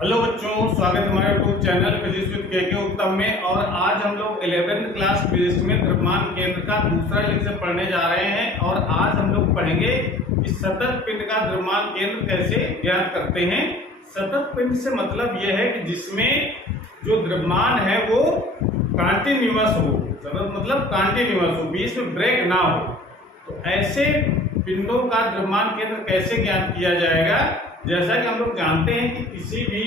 Hello बच्चों, स्वागत है हमारे यूट्यूब चैनल फिजिक्स विद के उत्तम में। और आज हम लोग 11th क्लास फिजिक्स में द्रव्यमान केंद्र का दूसरा लेक्चर पढ़ने जा रहे हैं। और आज हम लोग पढ़ेंगे कि सतत पिंड का द्रव्यमान केंद्र कैसे ज्ञात करते हैं। सतत पिंड से मतलब यह है कि जिसमें जो द्रव्यमान है वो कंटिन्यूअस हो। सतत मतलब कंटिन्यूअस हो, बीच में ब्रेक ना हो। तो ऐसे पिंडों का द्रव्यमान केंद्र कैसे ज्ञात किया जाएगा। जैसा कि हम लोग जानते हैं कि किसी भी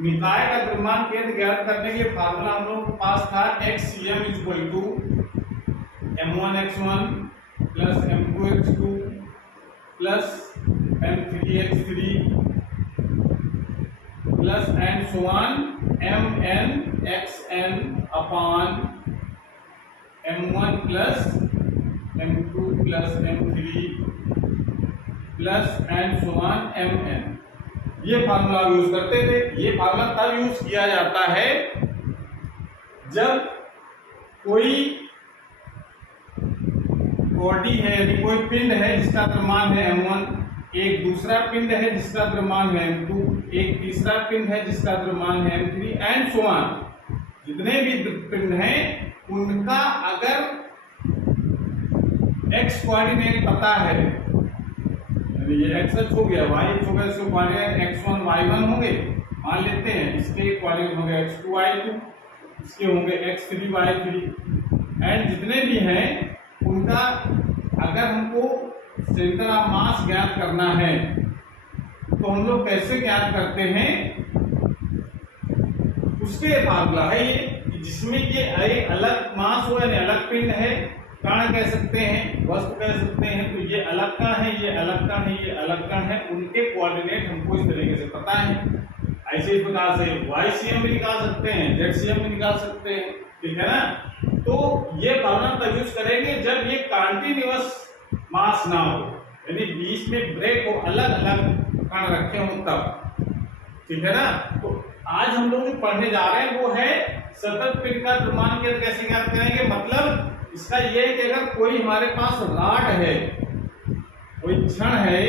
निकाय का द्रव्यमान केंद्र ज्ञात करने के लिए फार्मूला हम लोग के पास था xcm = m1x1 + m2x2 + m3x3 and so on mnxn upon m1 + m2 + m3 and so on mn। ये फार्मूला यूज करते थे। ये फार्मूला तब यूज किया जाता है जब कोई बॉडी है, यदि कोई पिंड है जिसका द्रव्यमान है m1, एक दूसरा पिंड है जिसका द्रव्यमान है m2, एक तीसरा पिंड है जिसका द्रव्यमान है m3 एंड सो ऑन। जितने भी पिंड हैं उनका अगर x कोऑर्डिनेट पता है, ये x हो गया, y हो गया, इसके कोऑर्डिनेट x1 y1 होंगे मान लेते हैं। इसके कोऑर्डिनेट होंगे x2 y2, इसके होंगे x3 y3 एंड जितने भी हैं उनका अगर हमको सेंटर ऑफ मास ज्ञात करना है तो हम लोग कैसे ज्ञात करते हैं। उसके फार्मूला है ये, जिसमें ये एक अलग मास हो यानी अलग पिंड है, कण कह सकते हैं, वस्तु कह सकते हैं। तो ये अलग कण है, ये अलग कण है, ये अलग कण है, उनके कोऑर्डिनेट हमको इस तरीके से पता है। ऐसे इस प्रकार से YCM भी निकाल सकते हैं, ZCM भी निकाल सकते हैं, ठीक है ना। तो ये फार्मूला तब यूज करेंगे जब ये कंटिन्यूअस मास ना हो, यानी बीच में ब्रेक हो, अलग अलग कण रखे हो तब, ठीक है ना। तो आज हम लोग जो पढ़ने जा रहे हैं वो है सतत पिंड का द्रव्यमान केंद्र कैसे ज्ञात करेंगे। मतलब इसका ये है कि अगर कोई हमारे पास रॉड है, कोई क्षण है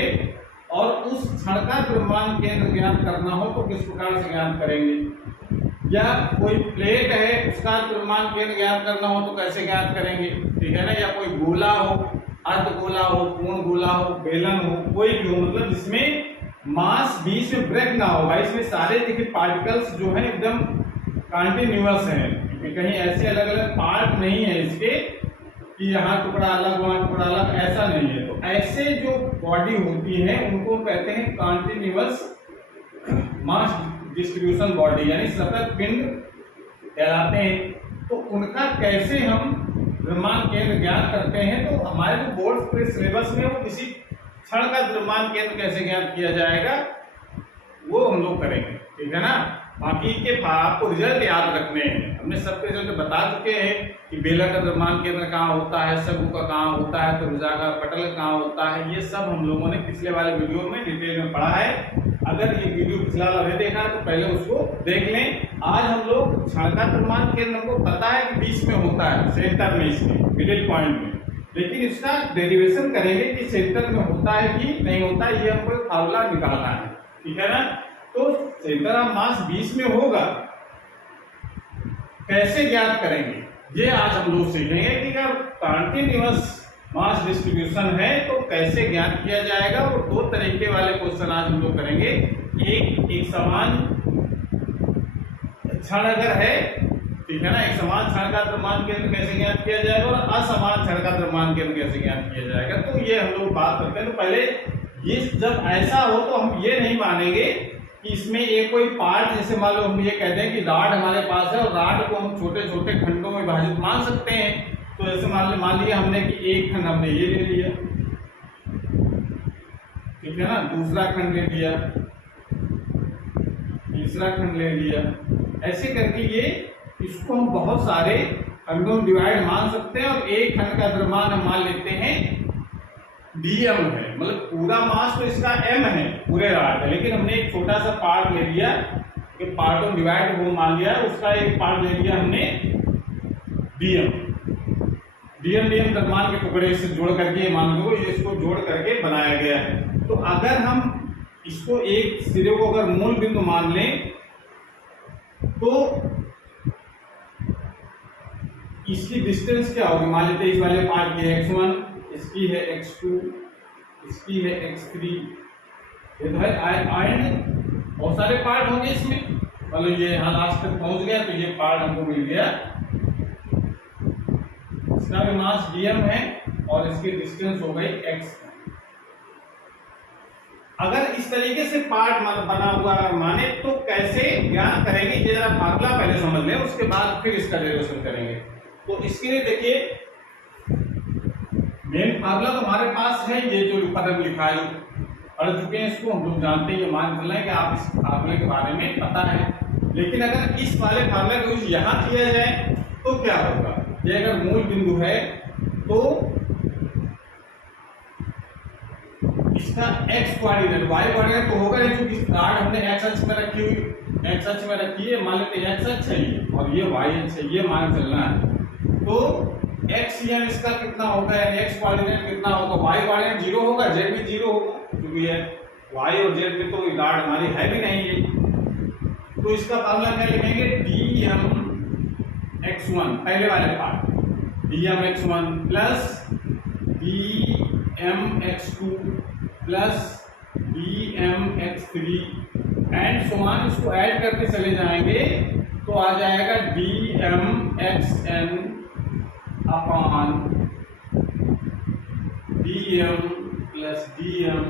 और उस क्षण का द्रव्यमान केंद्र ज्ञात करना हो तो किस प्रकार से ज्ञात करेंगे। या कोई प्लेट है उसका द्रव्यमान केंद्र ज्ञात करना हो तो कैसे ज्ञात करेंगे, ठीक है ना। या कोई गोला हो, अर्ध गोला हो, पूर्ण गोला हो, बेलन हो, कोई भी हो, मतलब जिसमें मास बीच में ब्रेक ना हो। इसमें सारे देखिए पार्टिकल्स जो है एकदम कंटिन्यूअस हैं, कहीं ऐसे अलग अलग पार्ट नहीं है इसके कि यहाँ टुकड़ा अलग वहाँ टुकड़ा अलग, ऐसा नहीं है। तो ऐसे जो बॉडी होती है उनको कहते हैं कंटिन्यूअस मास डिस्ट्रीब्यूशन बॉडी, यानी सतत पिंड कहलाते हैं। तो उनका कैसे हम द्रव्यमान केंद्र ज्ञात करते हैं, तो हमारे जो बोर्ड के सिलेबस में वो किसी क्षण का द्रव्यमान केंद्र कैसे ज्ञात किया जाएगा वो हम लोग करेंगे, ठीक है ना। बाकी के आपको रिजल्ट याद रखने हैं। हमने सबके रिजल्ट बता चुके हैं कि बेलन का द्रव्यमान केंद्र कहाँ होता है, शंकु का कहाँ होता है, त्रिभुजाकार पटल कहाँ होता है। ये सब हम लोगों ने पिछले वाले वीडियो में डिटेल में पढ़ा है। अगर ये वीडियो पिछला नहीं देखा तो पहले उसको देख लें। आज हम लोग क्षण का द्रव्यमान केंद्र हमको पता है कि बीच में होता है, सेंटर में, इसमें मिडिल पॉइंट में, लेकिन इसका डेरिवेशन करेंगे कि सेंटर में होता है कि नहीं होता, ये हमको फार्मूला निकालना है, ठीक है ना। तो सेंटर ऑफ मास बीच में होगा, कैसे ज्ञात करेंगे ये आज हम लोग सीखेंगे कि अगर कंटिन्यूअस मास डिस्ट्रीब्यूशन है तो कैसे ज्ञात किया जाएगा। और दो तरीके वाले क्वेश्चन आज हम लोग करेंगे। एक समान क्षण अगर है, ठीक है ना, एक समान क्षण का द्रव्यमान केंद्र कैसे ज्ञात किया जाएगा और असमान क्षण का द्रव्यमान केंद्र कैसे ज्ञात किया जाएगा। तो ये हम लोग बात करते हैं। तो पहले ये जब ऐसा हो तो हम ये नहीं मानेंगे कि इसमें एक कोई पार्ट, जैसे मान लो हम ये कहते हैं कि रॉड हमारे पास है और रॉड को हम छोटे छोटे खंडों में विभाजित मान सकते हैं। तो जैसे मान लिया हमने कि एक खंड हमने ये ले लिया, ठीक है ना, दूसरा खंड ले लिया, तीसरा खंड ले लिया, ऐसे करके ये इसको हम बहुत सारे खंडों में डिवाइड मान सकते हैं। और एक खंड का द्रव्यमान हम मान लेते हैं dm है, मतलब पूरा मास तो इसका m है पूरे रॉड का, लेकिन हमने एक छोटा सा पार्ट ले लिया, कि पार्टों में डिवाइड वो मान लिया, उसका एक पार्ट ले लिया हमने dm द्रव्यमान के टुकड़े से जोड़ करके मान लो ये इसको जोड़ करके बनाया गया है। तो अगर हम इसको एक सिरे को अगर मूल बिंदु मान लें तो इसकी डिस्टेंस क्या होगी, मान लेते हैं इस वाले पार्ट की x1, इसकी है x2, इसकी है x3, ये तो है आयन बहुत सारे पार्ट होंगे इसमें, मतलब ये यहाँ लास्ट तक पहुंच गया तो ये पार्ट हमको मिल गया, इसका भी मास dm है और इसकी डिस्टेंस हो गई x। अगर इस तरीके से पार्ट बना हुआ माने तो कैसे ज्ञान करेंगे, ये जरा फार्मूला पहले समझ लें, उसके बाद फिर इसका डेरिवेशन करेंगे। तो इसके लिए देखिए मेन फार्मूला तो हमारे पास है, ये जो ऊपर में लिखा है पढ़ चुके हैं, इसको हम लोग जानते हैं, ये मान चल रहे हैं कि आप इस फार्मूले के बारे में पता है। लेकिन अगर इस वाले फार्मूले का यूज यहाँ किया जाए तो क्या होगा, ये अगर मूल बिंदु है तो इसका x कोऑर्डिनेट y कोऑर्डिनेट तो होगा नहीं, क्योंकि कार्ड हमने x अक्ष में रखी हुई, x अक्ष में रखी है, मान लेते हैं x अक्ष है ये और ये y अक्ष है, ये मान चलना है। तो x यानी इसका कितना होगा, x कोऑर्डिनेट कितना होगा, y कोऑर्डिनेट 0 होगा, z भी 0 होगा, क्योंकि ये y और z में तो कार्ड हमारी है भी नहीं है। तो इसका फार्मूला क्या लिखेंगे, dmx1 पहले वाले part, dmx1 plus dmx2 plus dmx3 and समान, इसको ऐड करके चले जाएंगे तो आ जाएगा dmxn upon dm plus dm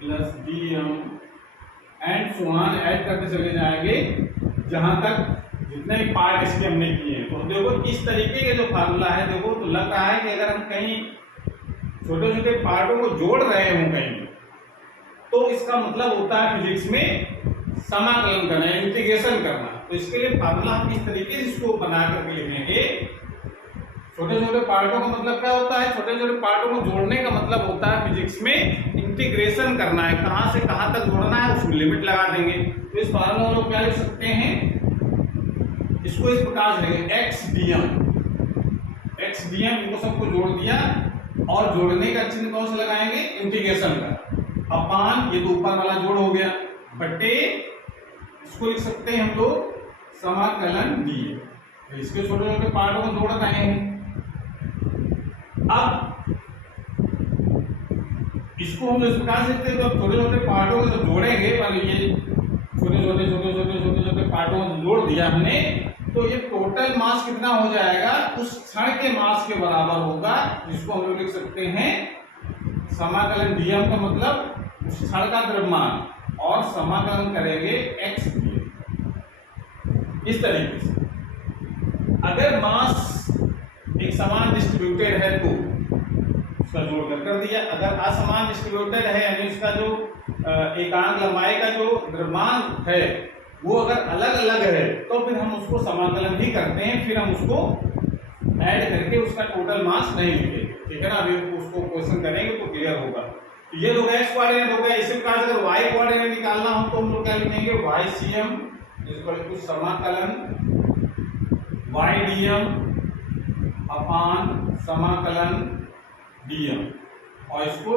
plus dm and समान ऐड करके चले जाएंगे जहां तक जितने भी पार्ट इसके हमने किए हैं। तो देखो इस तरीके के जो फार्मूला है, देखो तो लग रहा है कि अगर हम कहीं छोटे छोटे पार्टों को जोड़ रहे हों कहीं, तो इसका मतलब होता है फिजिक्स में समाकलन करना, इंटीग्रेशन करना। तो इसके लिए फार्मूला हम इस तरीके से इसको बना करके लिखेंगे। छोटे छोटे पार्टों का मतलब क्या होता है, छोटे छोटे पार्टों को जोड़ने का मतलब होता है फिजिक्स में इंटीग्रेशन करना है, कहां से कहां तक जोड़ना है उसमें लिमिट लगा देंगे। तो इस फार्मूला को क्या लिख सकते हैं, इसको इस प्रकार से लिखेंगे x dm, इनको सबको जोड़ दिया और जोड़ने का चिन्ह कौन सा लगाएंगे, इंटीग्रेशन का, अपान ये तो ऊपर वाला जोड़ हो गया, बटे इसको लिख सकते हैं हम लोग समाकलन dm। इसके छोटे छोटे पार्टों को जोड़ रहे हैं। अब इसको हम इस प्रकार से लिखते हैं, तो छोटे छोटे पार्टों को जब जोड़ेंगे, ये छोटे छोटे पार्टों को जोड़ दिया हमने, तो ये टोटल मास कितना हो जाएगा, उस क्षण के मास के बराबर होगा, जिसको हम लोग लिख सकते हैं समाकलन dm का मतलब उस क्षण का द्रव्यमान, और समाकलन करेंगे x इस तरीके से। अगर मास एक समान डिस्ट्रीब्यूटेड है तो उसका जोड़कर कर दिया, अगर असमान डिस्ट्रीब्यूटेड है यानी उसका जो एकांक लंबाई का जो द्रव्यमान है वो अगर अलग अलग है तो फिर हम उसको समाकलन ही करते हैं, फिर हम उसको ऐड करके उसका टोटल मास नहीं लिखेंगे, ठीक है ना। अभी उसको क्वेश्चन करेंगे तो क्लियर होगा। तो ये लोग x कोऑर्डिनेट हो गया। इसी प्रकार से अगर y कोऑर्डिनेट निकालना हो तो हम लोग क्या लिखेंगे, ycm इक्वल टू समाकलन ydm अपान समाकलन dm, और इसको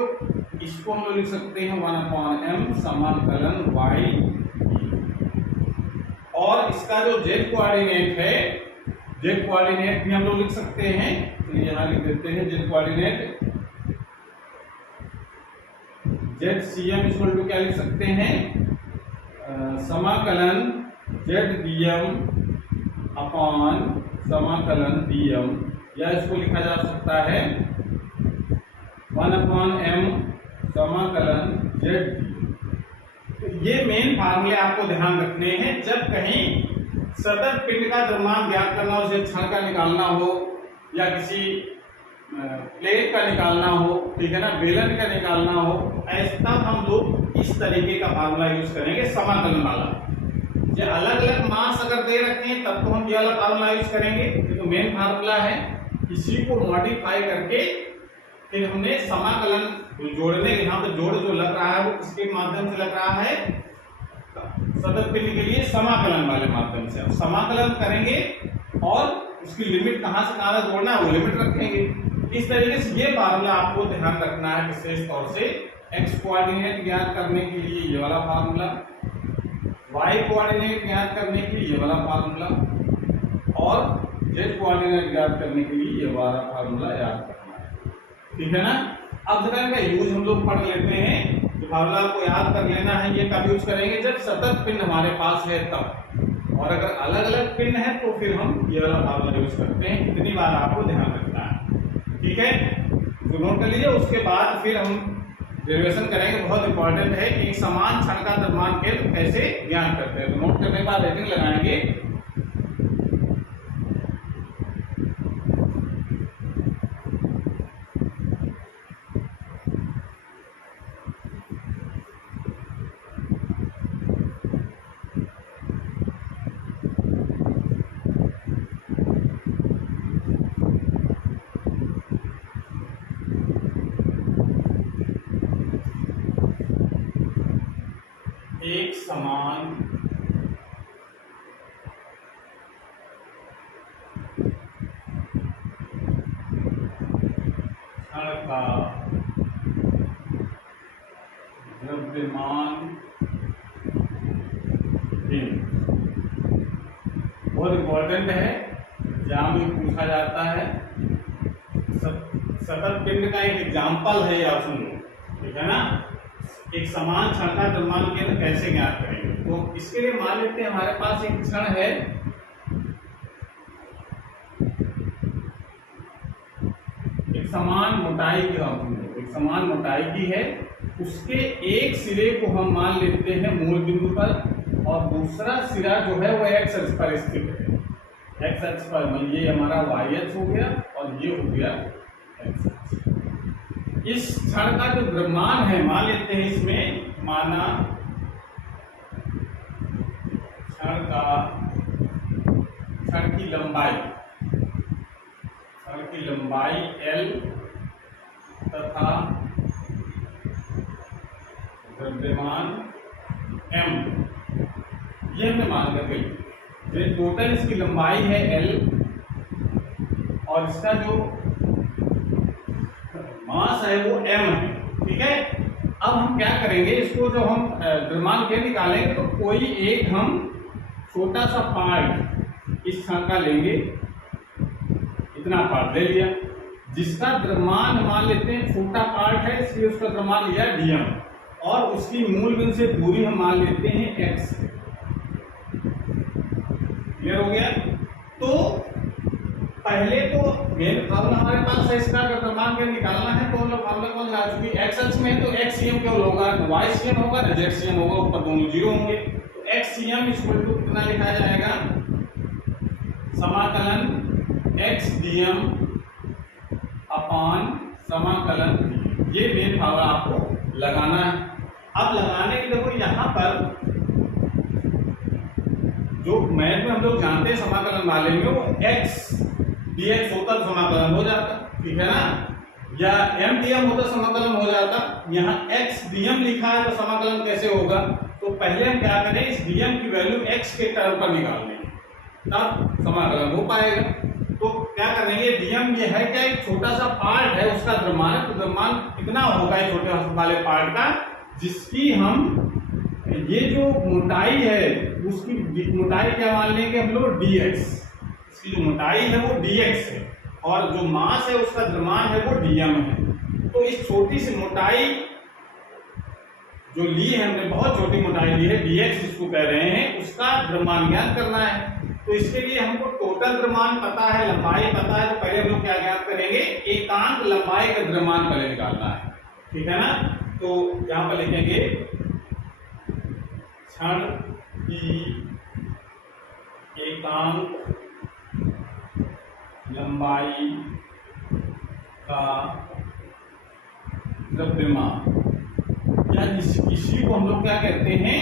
हम लोग लिख सकते हैं 1/m समाकलन y। और इसका जो z कोऑर्डिनेट है, z कोऑर्डिनेट भी हम लोग लिख सकते हैं, तो यहां लिख देते हैं z coordinate zcm equal to क्या लिख सकते हैं, समाकलन zdm अपॉन समाकलन dm, या इसको लिखा जा सकता है 1/m समाकलन z। ये मेन फार्मूले आपको ध्यान रखने हैं जब कहीं सतत पिंड का द्रव्यमान ज्ञात करना हो, उसे क्षण का निकालना हो या किसी प्लेट का निकालना हो, ठीक है ना, बेलन का निकालना हो, ऐसा तब हम लोग इस तरीके का फार्मूला यूज करेंगे समाकलन वाला। ये अलग अलग मास अगर दे रखे हैं तब तो हम ये वाला फार्मूला यूज करेंगे, ये तो मेन फार्मूला है। इसी को मॉडिफाई करके फिर हमने समाकलन जोड़ने, यहाँ पे जोड़ जो लग रहा है वो किसके माध्यम से लग रहा है, सतत पिंड के लिए समाकलन वाले माध्यम से हम समाकलन करेंगे और उसकी लिमिट कहां से कहां तक जोड़ना है वो लिमिट रखेंगे। इस तरीके से ये फार्मूला आपको ध्यान रखना है विशेष तौर से एक्स कोऑर्डिनेट ज्ञात करने के लिए ये वाला फार्मूला, वाई कोऑर्डिनेट ज्ञात करने के लिए ये वाला फार्मूला और जेड कोऑर्डिनेट ज्ञात करने के लिए ये वाला फार्मूला याद करना है। ठीक है ना। अब जरा इनका यूज हम लोग पढ़ लेते हैं। तो फार्मूला आपको याद कर लेना है, ये कब यूज करेंगे, जब सतत पिंड हमारे पास है तब, और अगर अलग अलग पिंड है तो फिर हम ये वाला फार्मूला यूज करते हैं। कितनी बार आपको ध्यान रखना है। ठीक है, तो नोट कर लीजिए। उसके बाद फिर हम डेरिवेशन करेंगे, बहुत इंपॉर्टेंट है कि समान क्षण का द्रव्यमान केंद्र कैसे ज्ञात करते हैं। तो नोट करने के बाद रेटिंग लगाएंगे। एक समान क्षण का द्रव्यमान पिंड बहुत इंपॉर्टेंट है, एग्जाम में पूछा जाता है। सतत पिंड का एक एग्जाम्पल है, या सुन लो। ठीक है ना। एक समान क्षण का द्रव्यमान केंद्र कैसे ज्ञात करेंगे, तो इसके लिए मान लेते हैं हमारे पास एक क्षण है, एक समान मोटाई की, एक समान मोटाई की है। उसके एक सिरे को हम मान लेते हैं मूल बिंदु पर, और दूसरा सिरा जो है वो एक्स अक्ष पर स्थित है। एक्स अक्ष पर, मतलब ये हमारा वाई अक्ष हो गया और ये हो गया एक्स अक्ष। इस क्षण का जो द्रव्यमान है, मान लेते हैं इसमें, माना क्षण की लंबाई L तथा द्रव्यमान M, ये हमने मान कर गई। ये टोटल इसकी लंबाई है L और इसका जो मास है वो m है। ठीक है। अब हम क्या करेंगे, इसको जो हम द्रव्यमान के निकालेंगे तो कोई एक हम छोटा सा पार्ट इस क्षण का लेंगे, इतना पार्ट ले लिया, जिसका द्रव्यमान मान लेते हैं छोटा पार्ट है, इसलिए उसका द्रव्यमान लिया dm, और उसकी मूल बिंदु से दूरी हम मान लेते हैं x। क्लियर हो गया। तो पहले तो मेन फार्मूला हमारे पास है, इसका अगर द्रव्यमान के निकालना है तो हम लोग फार्मूला कौन ला चुके, एक्स अक्ष में है तो एक्स सीएम केवल होगा, वाई सीएम होगा, जेड सीएम होगा, ऊपर दोनों जीरो होंगे। तो एक्स सीएम इक्वल टू कितना लिखा जाएगा, समाकलन एक्स डीएम अपान समाकलन, ये मेन फार्मूला आपको लगाना है। अब लगाने के देखो यहाँ पर जो मैथ में हम लोग जानते हैं समाकलन वाले में, वो x dx होता तो समाकलन हो जाता। ठीक है ना। या m dm होता समाकलन हो जाता। यहाँ x dm लिखा है तो समाकलन कैसे होगा, तो पहले हम क्या करें, इस dm की वैल्यू x के टर्म पर निकाल लेंगे, तब समाकलन हो पाएगा। तो क्या करेंगे, dm ये है क्या, एक छोटा सा पार्ट है, उसका द्रव्यमान, तो द्रव्यमान कितना होगा इस छोटे वाले पार्ट का, जिसकी हम ये जो मोटाई है उसकी मोटाई क्या मान लेंगे हम लोग dx, इसकी जो मोटाई है वो dx है, और जो मास है उसका द्रव्यमान है वो dm है। तो इस छोटी सी मोटाई जो ली है हमने, बहुत छोटी मोटाई ली है dx जिसको कह रहे हैं, उसका द्रव्यमान ज्ञात करना है। तो इसके लिए हमको टोटल द्रव्यमान पता है, लंबाई पता है, तो पहले हम लोग क्या ज्ञात करेंगे, एकांक लंबाई का द्रव्यमान पहले निकालना है। ठीक है ना। तो यहाँ पर लिखेंगे क्षण की एकांक लंबाई का द्रव्यमान, या इसी को हम लोग क्या कहते हैं,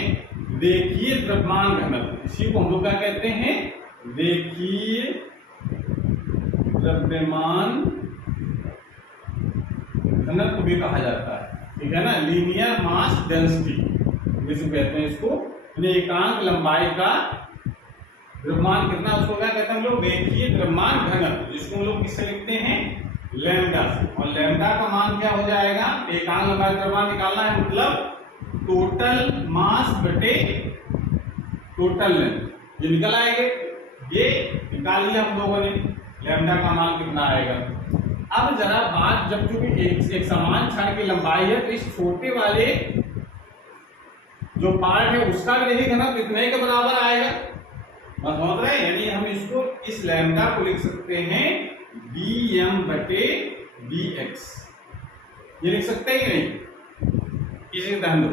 रेखीय द्रव्यमान घनत्व। इसी को हम लोग क्या कहते हैं, रेखीय द्रव्यमान घनत्व भी कहा जाता है। ठीक है ना। लीनियर मास डेंसिटी जिसको कहते हैं, इसको एकांक लंबाई का द्रव्यमान कितना, उसको क्या कहते हैं हम लोग, रेखीय द्रव्यमान घनत्व, जिसको हम लोग किससे लिखते हैं, लैम्डा से। और लैम्डा का मान क्या हो जाएगा, एकांक लंबाई का द्रव्यमान निकालना है, मतलब टोटल मास बटे टोटल लेंथ ये निकल आएंगे। ये निकाल लिया हम लोगों ने, लैम्डा का मान कितना आएगा। अब जरा बात, जब चूंकि एक समान छड़ की लंबाई है तो इस छोटे वाले जो पार्ट है उसका भी देखिए घनत्व इतने के बराबर आएगा, बस समझ रहे हैं। यानी हम इसको इस लैम्डा को लिख सकते हैं dm बटे dx, ये लिख सकते हैं कि नहीं। इसी ध्यान दो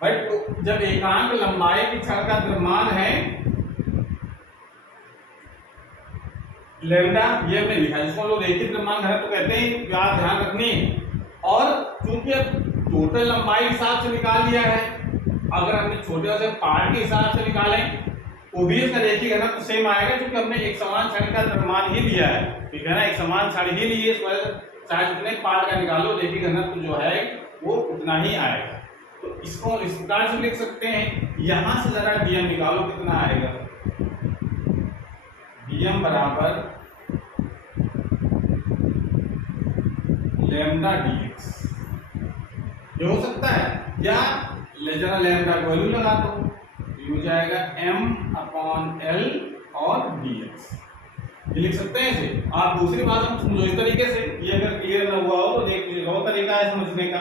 भाई, तो जब एकांक लंबाई की छड़ का द्रव्यमान है लैम्डा, ये हमने लिखा है, जिसको लोग रैखिक द्रव्यमान घनत्व तो कहते हैं, बात ध्यान रखनी है। और चूंकि अब टोटल लंबाई के हिसाब से निकाल लिया है, अगर हमने छोटे से पार्ट के हिसाब से निकालें वो भी इसका रैखिक घनत्व तो सेम आएगा, क्योंकि हमने एक समान छड़ का द्रव्यमान ही लिया है, ठीक है ना, एक समान छड़ ही ली है, इस वजह से चाहे जितने पार्ट का निकालो रैखिक घनत्व जो है वो उतना ही आएगा। तो इसको इस प्रकार से लिख सकते हैं। यहां से जरा dm निकालो, कितना आएगा, dm बराबर लैम्डा dx, ये हो सकता है, या जरा लैम्डा का वैल्यू लगा दो, ये हो जाएगा m/l और dx, ये लिख सकते हैं इसे। आप दूसरी बात हम समझो इस तरीके से, ये अगर क्लियर ना हुआ हो तो देख लीजिए, बहुत तरीका है समझने का।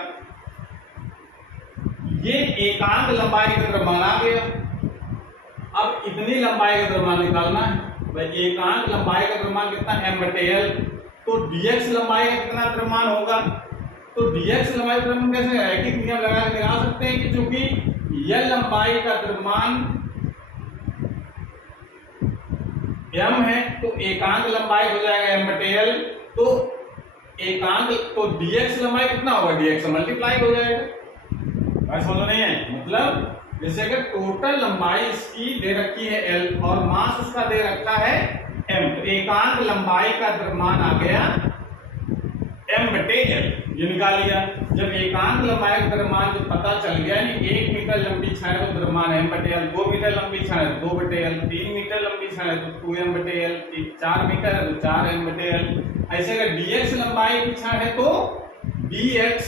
ये एकांक लंबाई का द्रव्यमान आ गया, अब इतनी लंबाई का द्रव्यमान निकालना है। भाई एकांक लंबाई का द्रव्यमान कितना, m/l, तो dx लंबाई का कितना द्रव्यमान होगा, तो dx लंबाई का द्रव्यमान कैसे रैखिक नियम लगा के निकाल सकते हैं कि चूंकि l लंबाई का द्रव्यमान m है तो एकांक लंबाई हो जाएगा m/l, तो एकांक तो dx लंबाई कितना होगा, dx से मल्टीप्लाई हो जाएगा। समझ नहीं है, मतलब जैसे अगर टोटल लंबाई इसकी दे रखी है l और मास उसका दे रखा है m, तो एकांक लंबाई का द्रव्यमान आ गया m/l, ये निकाल लिया। जब एकांक लंबाई का द्रव्यमान जब पता चल गया, यानी 1 मीटर लंबी छड़ का द्रव्यमान m/l, 2 मीटर लंबी छड़ 2/l, 3 मीटर लंबी छड़ तो 2m/l, 4 मीटर है तो 4m/l। ऐसे अगर dx लंबाई की छड़ है तो dx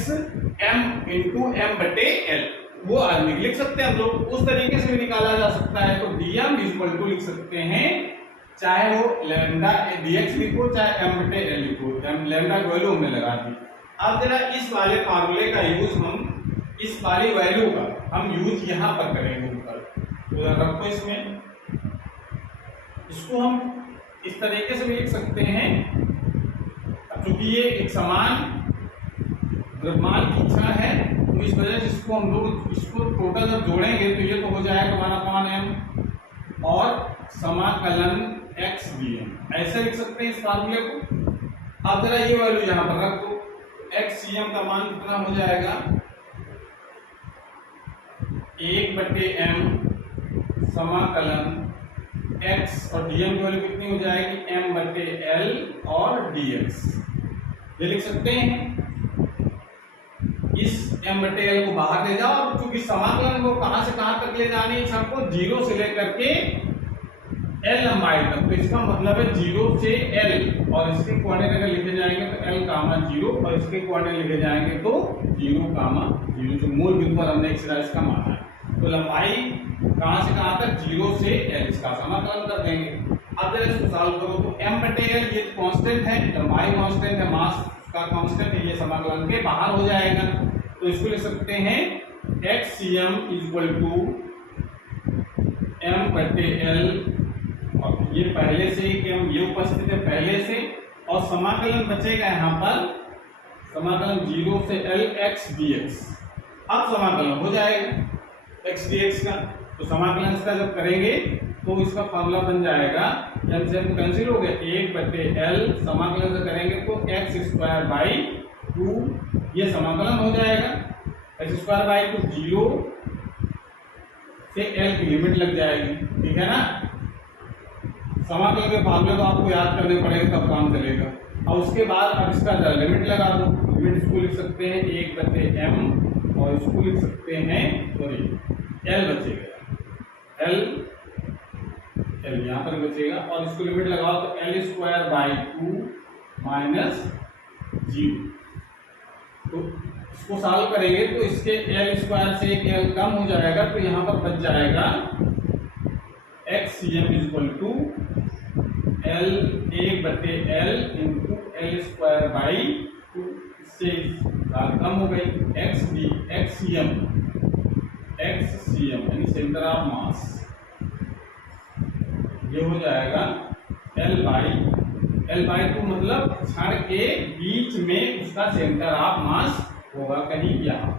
m into m/l, वो आदमी लिख सकते हैं हम लोग, उस तरीके से भी निकाला जा सकता है। तो dm इक्वल टू लिख सकते हैं, चाहे वो लैम्डा dx लिखो चाहे m/l लिखो, लैम्डा की वैल्यू हमने लगा दी। अब जरा इस वाले फार्मूले का यूज हम, इस वाली वैल्यू का हम यूज यहां पर करेंगे ऊपर, तो रखो इसमें, इसको हम इस तरीके से भी लिख सकते हैं। चूंकि ये एक समान द्रव्यमान की छड़ है तो इस वजह से इसको हम लोग इसको टोटल जब जोड़ेंगे तो ये तो हो जाएगा 1/m और समाकलन x dm, ऐसे लिख सकते हैं इस फार्मूले को। अब जरा ये वैल्यू यहाँ पर रख दो, x dm का मान कितना हो जाएगा, 1/m समाकलन x और dm की वैल्यू कितनी हो जाएगी, m/l और dx, ये लिख सकते हैं। इस m/l को बाहर ले जाओ, और चूंकि समाकलन को कहां से कहां तक ले जानी है, सबको 0 से लेकर के l लंबाई तक, तो इसका मतलब है 0 से l, और इसके कोऑर्डिनेट अगर लिखे जाएंगे तो l, 0 और इसके कोऑर्डिनेट लिखे जाएंगे तो 0, 0 जो मूल बिंदु पर हमने एक्स का माना है। तो लंबाई कहां से कहां तक, 0 से l, इसका समाकलन कर देंगे। अब जरा इसको सॉल्व करो तो m/l ये कांस्टेंट है, लंबाई कांस्टेंट है, मास का कांस्टेंट है, ये समाकलन के बाहर हो जाएगा। तो इसको लिख सकते हैं xcm इक्वल टू m/l, और ये पहले से ही कि हम ये उपस्थित है पहले से, और समाकलन बचेगा यहाँ पर, समाकलन 0 से l x dx। अब समाकलन हो जाएगा x dx का, तो समाकलन इसका जब करेंगे तो इसका फॉर्मूला बन जाएगा, m से m कैंसिल हो गया, 1/l, समाकलन से करेंगे तो x²/2, ये समाकलन हो जाएगा, x²/2 0 से l की लिमिट लग जाएगी, ठीक है ना। समाकलन के फॉर्मूले तो आपको याद करने पड़ेंगे तब काम चलेगा। और उसके बाद अब इसका लिमिट लगा दो, लिमिट इसको लिख सकते हैं 1/m, और इसको लिख सकते हैं, सॉरी l बचेगा, l यहाँ पर बचेगा, और इसको लिमिट लगाओ तो l²/2 - 0, तो इसको सॉल्व करेंगे तो इसके एल स्क्वायर से एक एल कम हो जाएगा, तो यहाँ पर बच जाएगा XCM इक्वल टू एल एक बटे L into L square by 2, इससे कम हो गई XCM यानी सेंटर ऑफ मास, ये हो जाएगा L बाई 2 मतलब क्षण के बीच में उसका सेंटर ऑफ मास होगा कहीं यहाँ,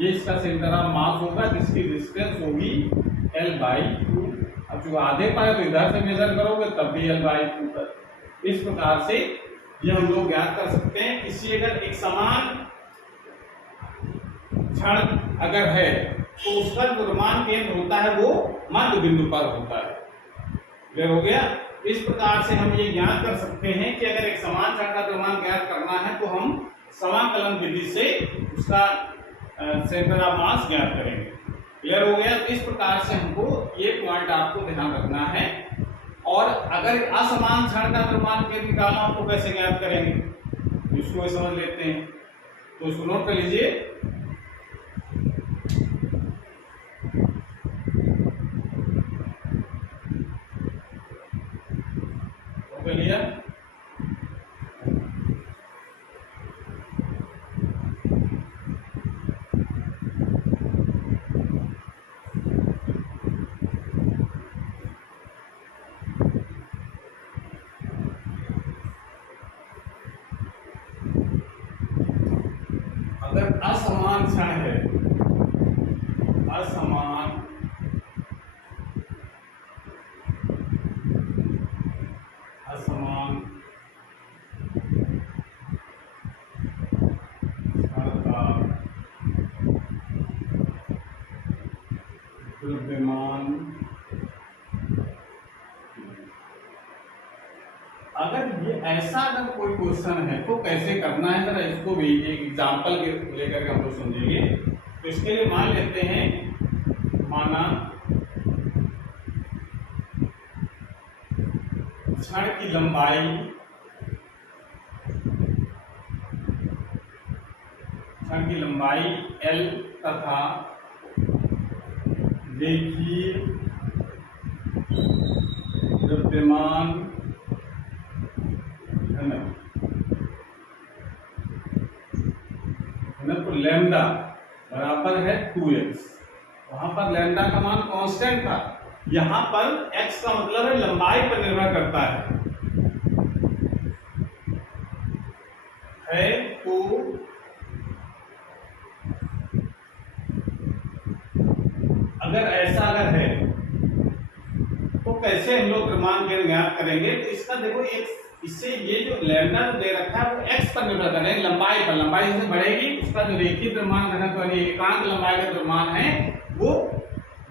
ये इसका सेंटर ऑफ मास होगा जिसकी डिस्टेंस होगी L बाई 2। अब जो आधे पाए तो इधर से मेजर करोगे तब भी L बाई 2 पर। इस प्रकार से ये हम लोग ज्ञात कर सकते हैं। इसी अगर एक समान क्षण अगर है तो उसका जो द्रव्यमान केंद्र होता है वो मध्य बिंदु पर होता है। क्लियर हो गया? इस प्रकार से हम ये ज्ञात कर सकते हैं कि अगर एक समान क्षण का द्रव्यमान ज्ञात करना है तो हम समाकलन विधि से उसका सेंटर ऑफ मास ज्ञात करेंगे। क्लियर हो गया? इस प्रकार से हमको ये पॉइंट आपको ध्यान रखना है। और अगर असमान क्षण का द्रव्यमान केंद्र निकालना हो तो कैसे ज्ञात करेंगे, इसको समझ लेते हैं। तो इसको नोट कर लीजिए। अगर असमान क्षण है, असमान क्षण का द्रव्यमान, अगर ये ऐसा अगर कोई क्वेश्चन है तो कैसे करना है, जरा इसको भी एक एग्जांपल के लेकर के हम लोग समझेंगे। तो इसके लिए मान लेते हैं, माना क्षण की लंबाई L तथा देखिए द्रव्यमान तो लैम्डा बराबर है 2x। वहां पर लैम्डा का मान कांस्टेंट था, यहां पर x का मतलब है लंबाई पर निर्भर करता है। तो अगर ऐसा अगर है तो कैसे हम लोग द्रव्यमान केंद्र ज्ञात करेंगे। तो इसका देखो एक इससे ये जो लैम्डा दे रखा है वो x पर निर्भर कर रहा है, लंबाई पर। लंबाई जैसे बढ़ेगी उसका जो रेखीय द्रव्यमान घनत्व यानी एकांक लंबाई का द्रव्यमान है वो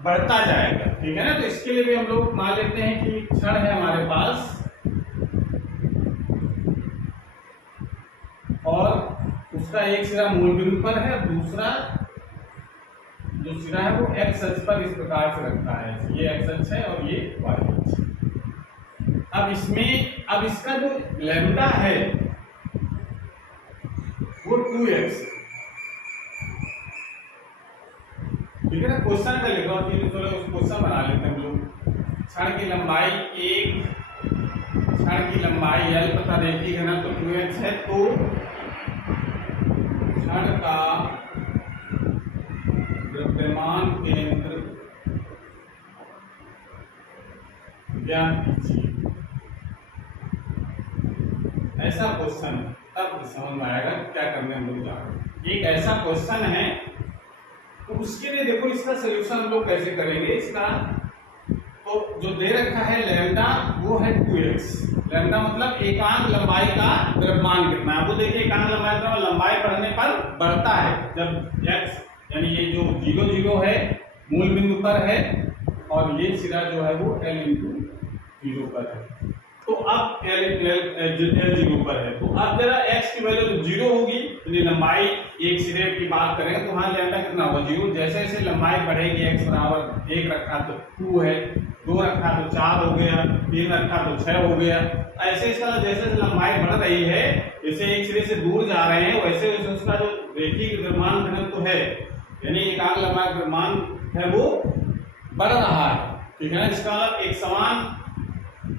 बढ़ता जाएगा। ठीक है ना? तो इसके लिए भी हम लोग मान लेते हैं कि क्षण है हमारे पास और उसका एक सिरा मूल बिंदु पर है, दूसरा जो सिरा है वो x अक्ष पर इस प्रकार से रखता है। ये x अक्ष है और ये y अक्ष। अब इसका जो लैम्डा है वो 2x। ठीक है ना? क्वेश्चन का लिखा और चलो उस क्वेश्चन बना लेते हैं हम लोग। क्षण की लंबाई L तथा रेखीय घनत्व 2x है, तो क्षण का द्रव्यमान केंद्र ज्ञात कीजिए। ऐसा क्वेश्चन तब समझ में आएगा क्या करने हम लोग जा रहे हैं। एक ऐसा क्वेश्चन है तो उसके लिए देखो इसका सोल्यूशन हम लोग कैसे करेंगे। इसका तो जो दे रखा है लैम्डा वो है 2x। लैम्डा मतलब एकांक लंबाई का द्रव्यमान कितना है। वो देखिए एकांक लंबाई का लंबाई बढ़ने पर बढ़ता है, जब x यानी ये जो 0 0 है मूल बिंदु पर है और ये सिरा जो है वो L इंटू 0 पर है। तो अब L 0 पर है, तो अब जरा x की वैल्यू 0 होगी, यानी लंबाई एक सिरे की बात करेंगे तो वहां लैम्डा कितना होगा 0। जैसे जैसे लंबाई बढ़ेगी x बराबर 1 रखा तो 2 है, 2 रखा तो 4 हो गया, 3 रखा तो 6 हो गया। ऐसे इसका जैसे लंबाई बढ़ रही है, जैसे एक सिरे से दूर जा रहे हैं, वैसे वैसे उसका जो रैखिक द्रव्यमान घनत्व है, यानी एकाग्र लंबाई द्रव्यमान है वो बढ़ रहा है। ठीक है ना, इसका एक समान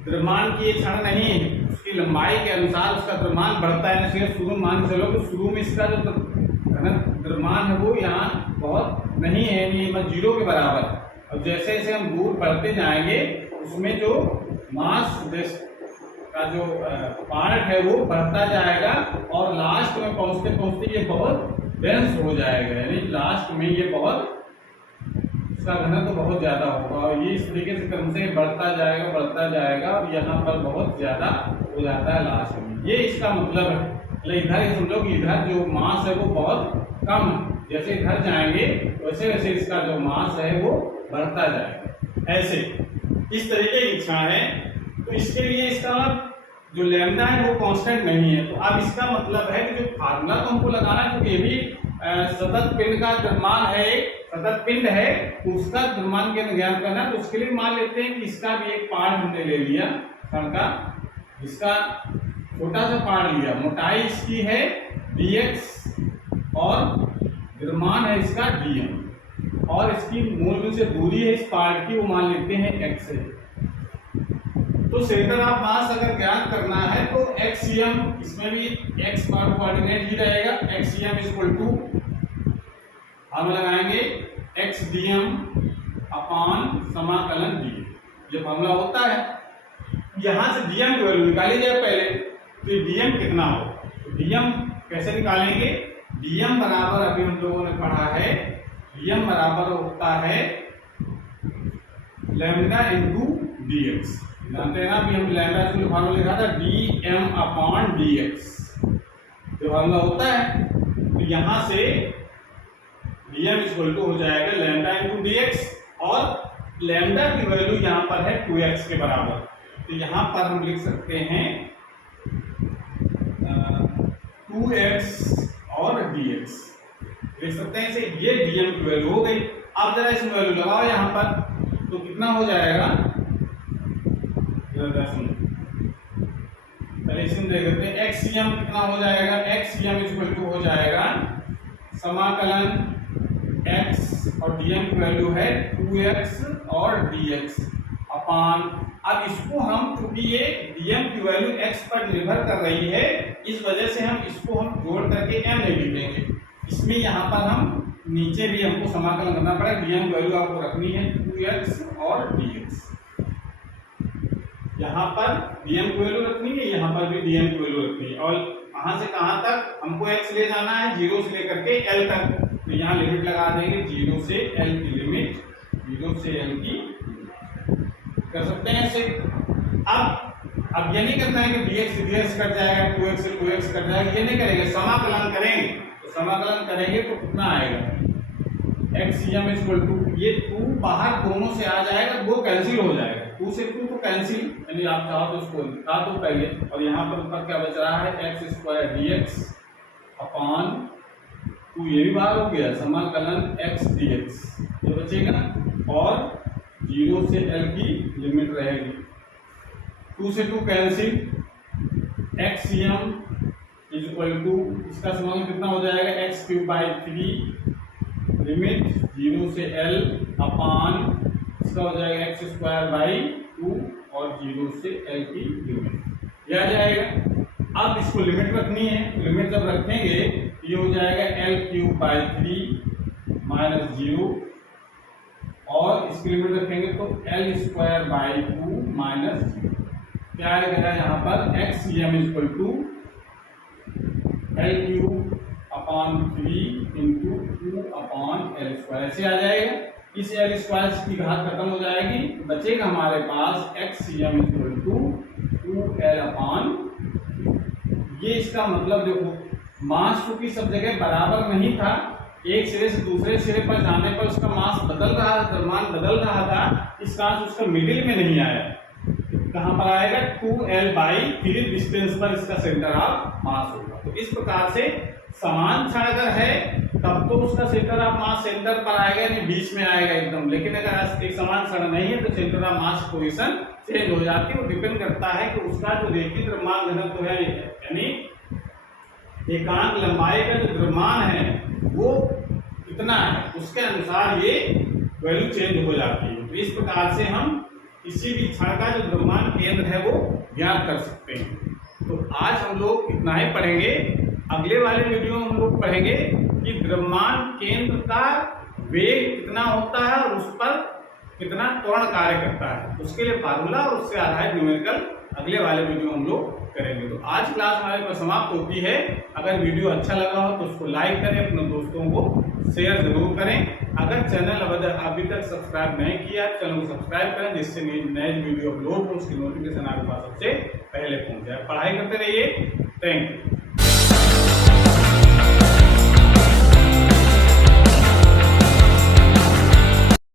द्रव्यमान की एक क्षण नहीं है, उसकी लंबाई के अनुसार उसका द्रव्यमान बढ़ता है। सिर्फ शुरू मान चलो तो शुरू में इसका जो द्रव्यमान है वो यहाँ बहुत नहीं है, ये 0 के बराबर है। और जैसे जैसे हम दूर बढ़ते जाएंगे उसमें जो मास का जो पार्ट है वो बढ़ता जाएगा और लास्ट में पहुंचते पहुंचते ये बहुत डेंस हो जाएगा, यानी लास्ट में ये बहुत इसका घनत्व तो बहुत ज्यादा होगा और ये इस तरीके से क्रम से बढ़ता जाएगा और यहाँ पर बहुत ज्यादा हो जाता है लास्ट में। ये इसका मतलब है। इधर ये समझो कि इधर जो मास है वो बहुत कम है, जैसे इधर जाएंगे वैसे वैसे इसका जो मास है वो बढ़ता जाएगा। ऐसे इस तरीके की इच्छा है, तो इसके लिए इसका जो लैम्डा है वो कांस्टेंट नहीं है। तो अब इसका मतलब है कि जो फार्मूला तो हमको लगाना है, क्योंकि ये भी सतत पिंड का द्रव्यमान है, एक सतत पिंड है, तो उसका द्रव्यमान के ज्ञात करना। तो उसके लिए मान लेते हैं कि इसका भी एक पार्ट हमने ले लिया कण का, इसका छोटा सा पार्ट लिया, मोटाई इसकी है dx और द्रव्यमान है इसका dm और इसकी मूल से दूरी है इस पार्ट की, वो मान लेते हैं x है। तो सेंटर ऑफ मास अगर ज्ञात करना है तो एक्सियम, इसमें भी x पर कोऑर्डिनेट ही रहेगा, एक्सियम इक्वल टू हम लगाएंगे x dm अपान समाकलन dm। ये फॉर्मूला होता है। यहां से dm की वैल्यू निकाली जाए पहले, तो dm कितना होगा, तो dm कैसे निकालेंगे, dm बराबर अभी हम लोगों ने पढ़ा है, dm बराबर होता है लैम्डा इंटू dx। जानते हैं ना, अभी हम लैम्डा का फॉर्मूला लिखा था dm अपॉन dx, जो फॉर्मूला होता है। तो यहाँ से dm इक्वल टू हो जाएगा लैम्डा इंटू dx और लैम्डा की वैल्यू यहाँ पर है 2x के बराबर। तो यहाँ पर हम लिख सकते हैं 2x और dx लिख सकते हैं इसे, ये dm की वैल्यू हो गई। अब जरा इसमें वैल्यू लगाओ यहाँ पर, तो कितना हो जाएगा, पहले इसमें देख लेते हैं, एक्सियम कितना हो जाएगा, एक्सियम इक्वल टू हो जाएगा समाकलन x और dm की वैल्यू है 2x और dx अपान, अब इसको हम, क्योंकि ये dm की वैल्यू x पर निर्भर कर रही है, इस वजह से हम इसको हम जोड़ करके m नहीं लिखेंगे, इसमें यहाँ पर हम नीचे भी हमको समाकलन करना पड़ेगा। dm की वैल्यू आपको रखनी है 2x और dx, यहाँ पर dm की वैल्यू रखनी है, यहाँ पर भी dm की वैल्यू रखनी है, और कहाँ से कहाँ तक हमको x ले जाना है, 0 से लेकर के l तक। तो यहाँ लिमिट लगा देंगे 0 से l की लिमिट, 0 से l की कर सकते हैं ऐसे। अब ये नहीं करना है कि dx से dx कट जाएगा, 2x से 2x कट जाएगा, ये नहीं करेंगे, समाकलन करेंगे। तो समाकलन करेंगे तो कितना आएगा, एक्सियम इक्वल टू, ये 2 बाहर दोनों से आ जाएगा, 2 कैंसिल हो जाएगा, 2 से 2 तो कैंसिल, यानी आप चाहो तो उसको लिखा दो पहले, और यहाँ पर ऊपर क्या बच रहा है, x स्क्वायर dx अपान 2, ये भी बाहर हो गया, समाकलन x dx ये बचेगा, और 0 से l की लिमिट रहेगी, 2 से 2 कैंसिल, एक्सियम इक्वल टू, इसका समाकलन कितना हो जाएगा, x क्यूब बाई 3 लिमिट 0 से l अपान, इसका हो जाएगा x स्क्वायर बाई 2 और 0 से l की लिमिट, यह आ जाएगा। अब इसको लिमिट रखनी है, लिमिट जब रखेंगे ये हो जाएगा l क्यूब बाई 3 माइनस 0, और इसकी लिमिट रखेंगे तो l स्क्वायर बाई 2 माइनस 0, क्या आएगा यहाँ पर, X CM equal to l cube upon 3 into 2 upon l square, ऐसे आ जाएगा। इस l स्क्वायर की घात खत्म हो जाएगी, बचेगा हमारे पास axiom equal to 2l upon, ये इसका मतलब देखो, मास चूंकि सब जगह बराबर नहीं था, एक सिरे से दूसरे सिरे पर जाने पर उसका मास बदल रहा था, द्रव्यमान बदल रहा था, इस कारण उसका मिडिल में नहीं आया, कहां पर आएगा, 2l बाई 3 डिस्टेंस पर इसका सेंटर ऑफ मास होगा। तो इस प्रकार से समान क्षण अगर है तब तब तो उसका सेंटर ऑफ मास सेंटर पर आएगा, यानी बीच में आएगा एकदम। लेकिन अगर एक समान सड़क नहीं है तो centre of mass position change हो जाती है। वो डिपेंड करता है कि उसका जो रेखीय द्रव्यमान घनत्व है, यानी एकांक लंबाई का जो द्रव्यमान है वो कितना है, उसके अनुसार ये वैल्यू चेंज हो जाती है। तो इस प्रकार से हम किसी भी क्षण का जो द्रव्यमान केंद्र है वो ज्ञात कर सकते हैं। तो आज हम लोग इतना ही पढ़ेंगे। अगले वाले वीडियो में हम लोग पढ़ेंगे कि द्रव्यमान केंद्र का वेग कितना होता है और उस पर कितना त्वरण कार्य करता है, उसके लिए फार्मूला और उससे आधारित न्यूमेरिकल अगले वाले वीडियो हम लोग करेंगे। तो आज क्लास हमारे पर समाप्त होती है। अगर वीडियो अच्छा लगा हो तो उसको लाइक करें, अपने दोस्तों को शेयर जरूर करें। अगर चैनल अभी तक सब्सक्राइब नहीं किया चैनल को सब्सक्राइब करें, जिससे नए वीडियो अपलोड हो उसकी नोटिफिकेशन आपके पास सबसे पहले पहुंच जाए। पढ़ाई करते रहिए। Thank you.